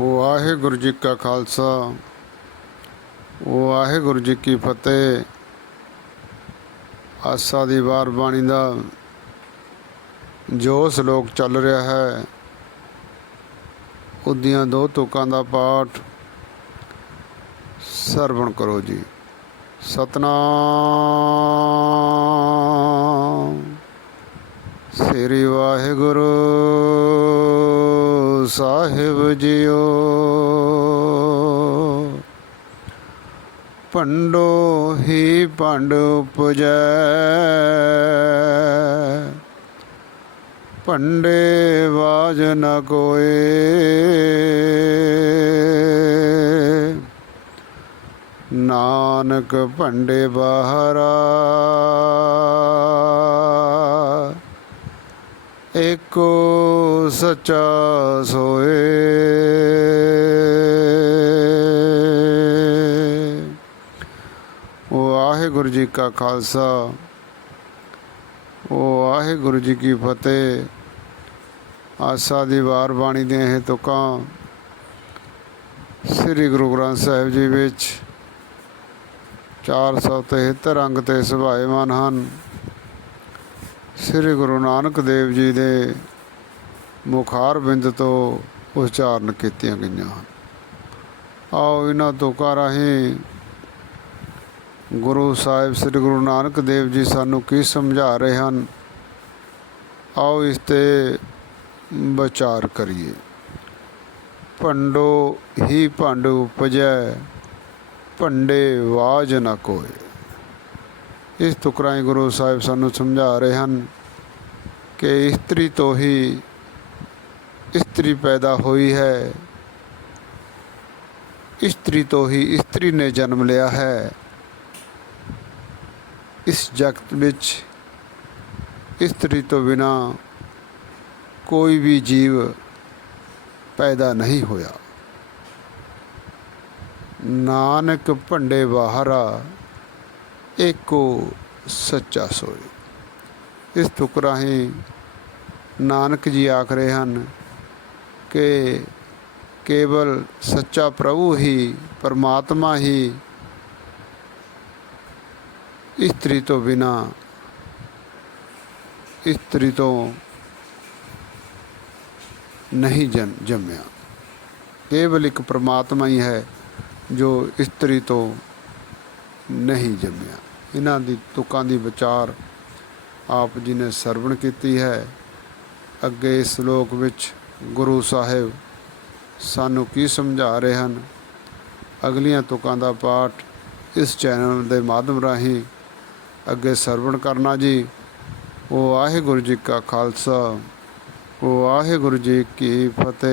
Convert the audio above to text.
ਵਾਹਿਗੁਰੂ ਜੀ ਕਾ ਖਾਲਸਾ, ਵਾਹਿਗੁਰੂ ਜੀ ਕੀ ਫਤਿਹ। ਆਸਾ ਦੀ ਵਾਰ ਬਾਣੀ ਦਾ ਜੋ ਸ਼ਲੋਕ ਚੱਲ ਰਿਹਾ ਹੈ, ਉਹਦੀਆਂ ਦੋ ਤੁਕਾਂ ਦਾ ਪਾਠ ਸਰਵਣ ਕਰੋ ਜੀ। ਸਤਨਾਮ। ਸ੍ਰੀ ਵਾਹਿਗੁਰੂ। ਸਾਹਿਬ ਜਿਓ। ਪੰਡੋ ਹੀ ਪੰਡ ਉਪਜੈ। ਪੰਡੇ ਬਾਜ ਨ ਕੋਏ। ਨਾਨਕ ਭੰਡੇ ਬਾਹਰਾ। ਏਕੋ ਸੱਚਾ ਸੋਏ। ਵਾਹਿਗੁਰੂ ਜੀ ਕਾ ਖਾਲਸਾ ਵਾਹਿਗੁਰੂ ਜੀ ਕੀ ਫਤਿਹ। ਆਸਾ ਦੀ ਵਾਰ ਬਾਣੀ ਦੇ ਇਹ ਤੁਕਾਂ ਸ੍ਰੀ ਗੁਰੂ ਗ੍ਰੰਥ ਸਾਹਿਬ ਜੀ ਵਿੱਚ 473 ਅੰਗ ਤੇ ਸੁਭਾਏਮਾਨ ਹਨ। ਸ੍ਰੀ ਗੁਰੂ ਨਾਨਕ ਦੇਵ ਜੀ ਦੇ ਮੁਖਾਰ ਬਿੰਦ ਤੋਂ ਉਚਾਰਨ ਕੀਤੀਆਂ ਗਈਆਂ ਹਨ। ਆਓ ਇਹਨਾਂ ਤੁਕਾਂ ਰਾਹੀਂ ਗੁਰੂ ਸਾਹਿਬ ਸ੍ਰੀ ਗੁਰੂ ਨਾਨਕ ਦੇਵ ਜੀ ਸਾਨੂੰ ਕੀ ਸਮਝਾ ਰਹੇ ਹਨ, ਆਓ ਇਸ ਤੇ ਵਿਚਾਰ ਕਰੀਏ। ਭੰਡੋ ਹੀ ਭੰਡ ਉਪਜੈ, ਭੰਡੇ ਵਾਜ ਨਾ ਕੋਏ। ਇਸ ਤੁਕਰਾਂ ਹੀ ਗੁਰੂ ਸਾਹਿਬ ਸਾਨੂੰ ਸਮਝਾ ਰਹੇ ਹਨ ਕਿ ਇਸਤਰੀ ਤੋਂ ਹੀ ਇਸਤਰੀ ਪੈਦਾ ਹੋਈ ਹੈ। ਇਸਤਰੀ ਤੋਂ ਹੀ ਇਸਤਰੀ ਨੇ ਜਨਮ ਲਿਆ ਹੈ। ਇਸ ਜਗਤ ਵਿੱਚ ਇਸਤਰੀ ਤੋਂ ਬਿਨਾ ਕੋਈ ਵੀ ਜੀਵ ਪੈਦਾ ਨਹੀਂ ਹੋਇਆ। ਨਾਨਕ ਭੰਡੇ ਬਾਹਰਾ, ਏਕੋ ਸੱਚਾ ਸੋਏ। ਇਸ ਤੁਕ ਰਾਹੀਂ ਨਾਨਕ ਜੀ ਆਖ ਰਹੇ ਹਨ ਕਿ ਕੇਵਲ ਸੱਚਾ ਪ੍ਰਭੂ ਹੀ, ਪਰਮਾਤਮਾ ਹੀ ਇਸਤਰੀ ਤੋਂ ਬਿਨਾ, ਇਸਤਰੀ ਤੋਂ ਨਹੀਂ ਜੰਮਿਆ। ਕੇਵਲ ਇੱਕ ਪਰਮਾਤਮਾ ਹੀ ਹੈ ਜੋ ਇਸਤਰੀ ਤੋਂ ਨਹੀਂ ਜੰਮਿਆ। ਇਹਨਾਂ ਦੀ ਤੁਕਾਂ ਦੀ ਵਿਚਾਰ ਆਪ ਜੀ ਨੇ ਸਰਵਣ ਕੀਤੀ ਹੈ। ਅੱਗੇ ਇਸ ਸ਼ਲੋਕ ਵਿੱਚ ਗੁਰੂ ਸਾਹਿਬ ਸਾਨੂੰ ਕੀ ਸਮਝਾ ਰਹੇ ਹਨ? ਅਗਲੀਆਂ ਤੁਕਾਂ ਦਾ ਪਾਠ ਇਸ ਚੈਨਲ ਦੇ ਮਾਧਿਅਮ ਰਾਹੀਂ ਅੱਗੇ ਸਰਵਣ ਕਰਨਾ ਜੀ। ਵਾਹਿਗੁਰੂ ਜੀ ਕਾ ਖਾਲਸਾ ਵਾਹਿਗੁਰੂ ਜੀ ਕੀ ਫਤਿਹ।